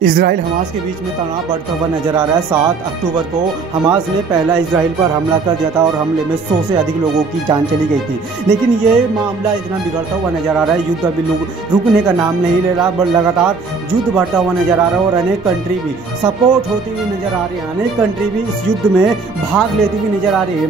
Israel Hamas के बीच में तनाव बढ़ता हुआ नजर आ रहा है। 7 अक्टूबर को हमास ने पहला इसराइल पर हमला कर दिया था और हमले में 100 से अधिक लोगों की जान चली गई थी। लेकिन ये मामला इतना बिगड़ता हुआ नजर आ रहा है, युद्ध अभी रुकने का नाम नहीं ले रहा, बट लगातार युद्ध बढ़ता हुआ नजर आ रहा है और अनेक कंट्री भी सपोर्ट होती हुई नजर आ रही है। अनेक कंट्री भी इस युद्ध में भाग लेती हुई नजर आ रही है।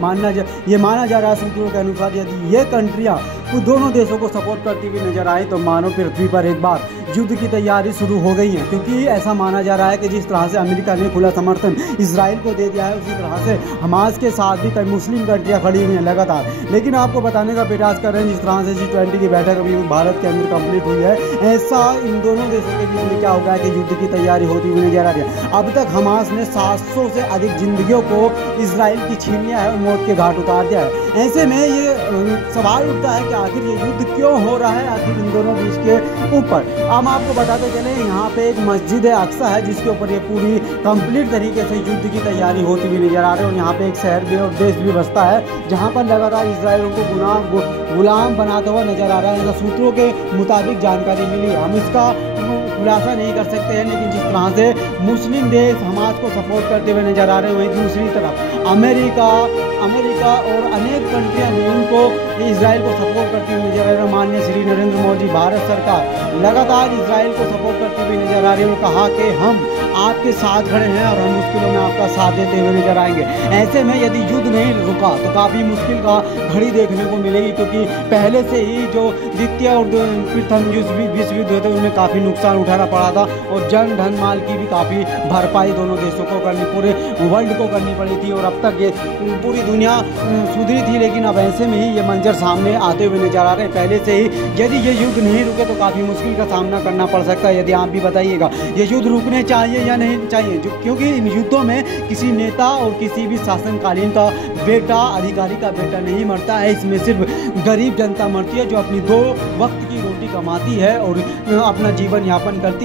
ये माना जा रहा है सूत्रों के अनुसार, यदि ये कंट्रियाँ दोनों देशों को सपोर्ट करती हुई नजर आए तो मानो पृथ्वी पर एक बार युद्ध की तैयारी शुरू हो गई है। क्योंकि ऐसा माना जा रहा है कि जिस तरह से अमेरिका ने खुला समर्थन इसराइल को दे दिया है, उसी तरह से हमास के साथ भी कई मुस्लिम कंट्रियां खड़ी हुई हैं लगातार। लेकिन आपको बताने का प्रयास कर रहे हैं, जिस तरह से G20 की बैठक अभी भारत के अंदर कंप्लीट हुई है, ऐसा इन दोनों देशों के बीच में क्या होगा कि युद्ध की तैयारी होती हुई नजर आ रही है। अब तक हमास ने 700 से अधिक जिंदगियों को इसराइल की छीन लिया है और मौत के घाट उतार दिया है। ऐसे में ये सवाल उठता है कि आखिर ये युद्ध क्यों हो रहा है, आखिर इन दोनों देश के ऊपर। हम आपको बताते चले, यहाँ पे एक मस्जिद अक्सा है जिसके ऊपर ये पूरी कंप्लीट तरीके से युद्ध की तैयारी होती हुई नजर आ रही है। और यहाँ पे एक शहर भी और देश भी बसता है जहाँ पर लगातार इसराइल को गुलाम बनाता हुआ नजर आ रहा है। ऐसा सूत्रों के मुताबिक जानकारी मिली, हम इसका खुलासा नहीं कर सकते हैं। लेकिन जिस तरह से मुस्लिम देश हमास को सपोर्ट करते हुए नजर आ रहे हैं, वहीं दूसरी तरफ अमेरिका और अनेक कंट्रियां भी उनको इसराइल को सपोर्ट करती हुई नजर आ रही है। माननीय श्री नरेंद्र मोदी भारत सरकार लगातार इसराइल को सपोर्ट करती हुई नजर आ रही है और कहा कि हम आपके साथ खड़े हैं और हम मुश्किलों में आपका साथ देते हुए नजर आएंगे। ऐसे में यदि युद्ध नहीं रुका तो काफ़ी मुश्किल का घड़ी देखने को मिलेगी, क्योंकि पहले से ही जो द्वितीय और प्रथम विश्व युद्ध होते उनमें काफ़ी नुकसान उठाना पड़ा था और जन धन माल की भी काफ़ी भरपाई दोनों देशों को करनी, पूरे वर्ल्ड को करनी पड़ी थी। और अब तक ये पूरी दुनिया सुधरी थी, लेकिन अब ऐसे में ही ये मंजर सामने आते हुए नजर आ रहे हैं। पहले से ही यदि ये युद्ध नहीं रुके तो काफ़ी मुश्किल का सामना करना पड़ सकता है। यदि आप भी बताइएगा ये युद्ध रुकने चाहिए या नहीं चाहिए, क्योंकि इन युद्धों में किसी नेता और किसी भी शासनकालीन का बेटा, अधिकारी का बेटा नहीं मरता है। इसमें सिर्फ गरीब जनता मरती है जो अपनी 2 वक्त की रोटी कमाती है और अपना जीवन यापन करती है।